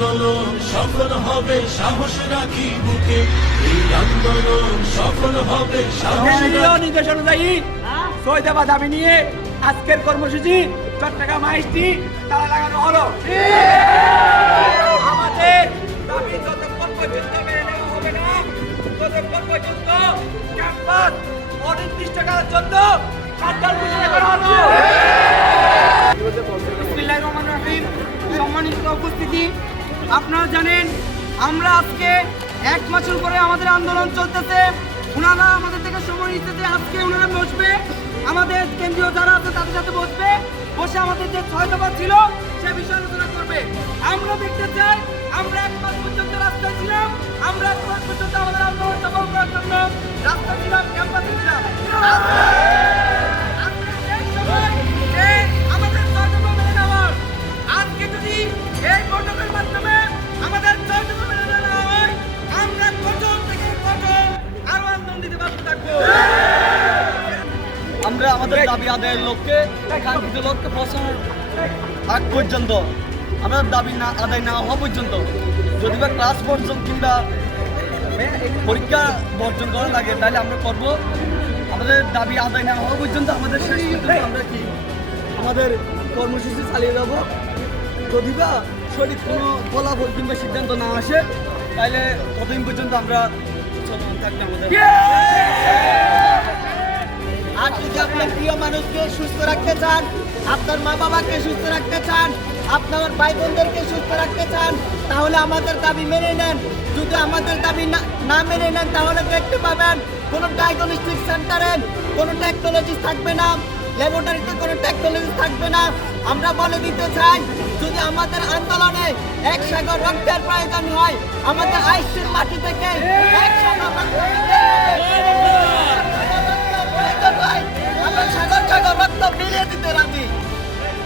আন্দোলন সফল হবে সাহস রাখি বুকে। এই আন্দোলন সফল হবে সাহস রাখি নির্দেশ অনুযায়ী সৈদাবা দাবি নিয়ে আজকের কর্মসূচি চট্টগ্রাম আইসটি তালা লাগানো হলো। আমাদের দাবি যতক্ষণ পর্যন্ত মেনে নেওয়া হবে না ততক্ষণ পর্যন্ত ক্যাম্পাস অনির্দিষ্টকালের জন্য শাটডাউন ঘোষণা করা হলো সম্মানিত উপস্থিতি আপনারা জানেন, আমরা আজকে এক মাসের উপরে আমাদের আন্দোলন চলতেছে। ওনারা আমাদের থেকে সময় নিতেছে আজকে ওনারা বসবে। আমাদের কেন্দ্রীয় যারা আছে তাদের সাথে বসবে। বসে আমাদের যে ছয় দফা ছিল, সে বিষয়ে আলোচনা করবে। আমরা দেখতে চাই, আমরা এক মাস পর্যন্ত রাস্তায় ছিলাম, আমরা এক মাস পর্যন্ত আমাদের আন্দোলন সফল করার জন্য রাস্তায় আমাদের দাবি আদায়ের লক্ষ্যে কাঙ্ক্ষিত লক্ষ্যে পৌঁছানোর আগ পর্যন্ত আমরা দাবি না, আদায় না হওয়া পর্যন্ত যদি বা ক্লাস বর্জন কিংবা পরীক্ষা বর্জন করা লাগে, তাহলে আমরা করব। আমাদের দাবি আদায় না হওয়া পর্যন্ত আমাদের শেষ পর্যন্ত আমরা কি আমাদের কর্মসূচি চালিয়ে যাব। যদি বা সঠিক কোনো ফলাফল কিংবা সিদ্ধান্ত না আসে, তাহলে ততদিন পর্যন্ত আমরা চলমান থাকবে আমাদের। আর যদি আপনার প্রিয় মানুষকে সুস্থ রাখতে চান, আপনার মা বাবাকে সুস্থ রাখতে চান, আপনার ভাই বোনদেরকে সুস্থ রাখতে চান, তাহলে আমাদের দাবি মেনে নেন। যদি আমাদের দাবি না মেনে নেন, তাহলে দেখতে পাবেন কোনো ডায়াগনস্টিক সেন্টারে কোনো টেকনোলজি থাকবে না ল্যাবরেটরিতে কোনো টেকনোলজি থাকবে না। আমরা বলে দিতে চাই, যদি আমাদের আন্দোলনে এক সাগর রক্তের প্রয়োজন হয়, আমাদের আইসির মাটি থেকে এক সাগর রক্ত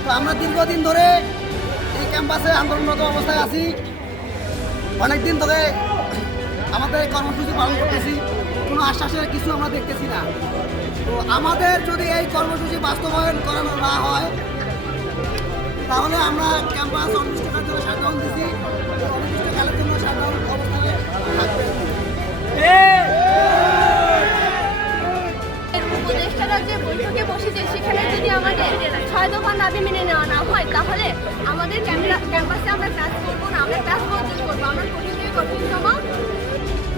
তো আমরা দীর্ঘদিন ধরে এই ক্যাম্পাসে আন্দোলনরত অবস্থায় আছি। অনেকদিন ধরে আমাদের কর্মসূচি পালন করতেছি। কোনো আশ্বাসের কিছু আমরা দেখতেছি না। তো আমাদের যদি এই কর্মসূচি বাস্তবায়ন করানো না হয়, তাহলে আমরা ক্যাম্পাস অনির্দিষ্টকালের জন্য শাটডাউন দিছি। অনির্দিষ্টকালের জন্য শাটডাউন যে বৈঠকে বসেছে, সেখানে যদি আমাদের ছয় দফা দাবি মেনে নেওয়া না হয়, তাহলে আমাদের ক্যাম্পা- ক্যাম্পাসে আমরা ক্লাস করব না, আমরা ক্লাস করব, আমরা কঠিন থেকে কঠিনতম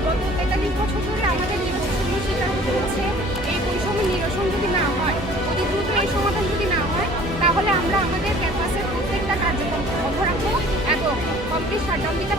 গত তেতাল্লিশ বছর ধরে আমাদের যে বৈষম্য শিকার হতে হচ্ছে এই বৈষম্য নিরসন যদি না হয়, অতি দ্রুত এই সমাধান যদি না হয়, তাহলে আমরা আমাদের ক্যাম্পাসের প্রত্যেকটা কার্যক্রম বন্ধ রাখব এবং কমপ্লিট শাটডাউন দিতে